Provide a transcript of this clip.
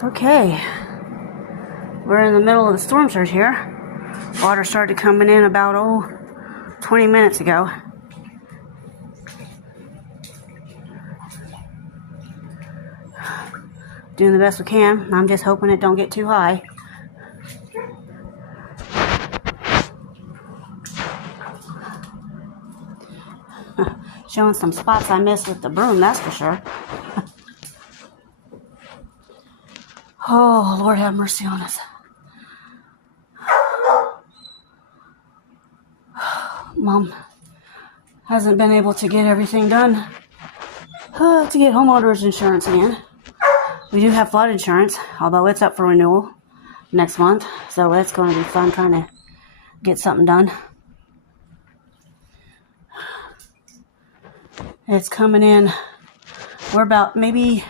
Okay, we're in the middle of the storm surge here. Water started coming in about 20 minutes ago. Doing the best we can. I'm just hoping it don't get too high. Showing some spots I missed with the broom, that's for sure. Oh, Lord have mercy on us. Mom hasn't been able to get everything done to get homeowners insurance again. We do have flood insurance, although it's up for renewal next month, so it's going to be fun trying to get something done. It's coming in. We're about maybe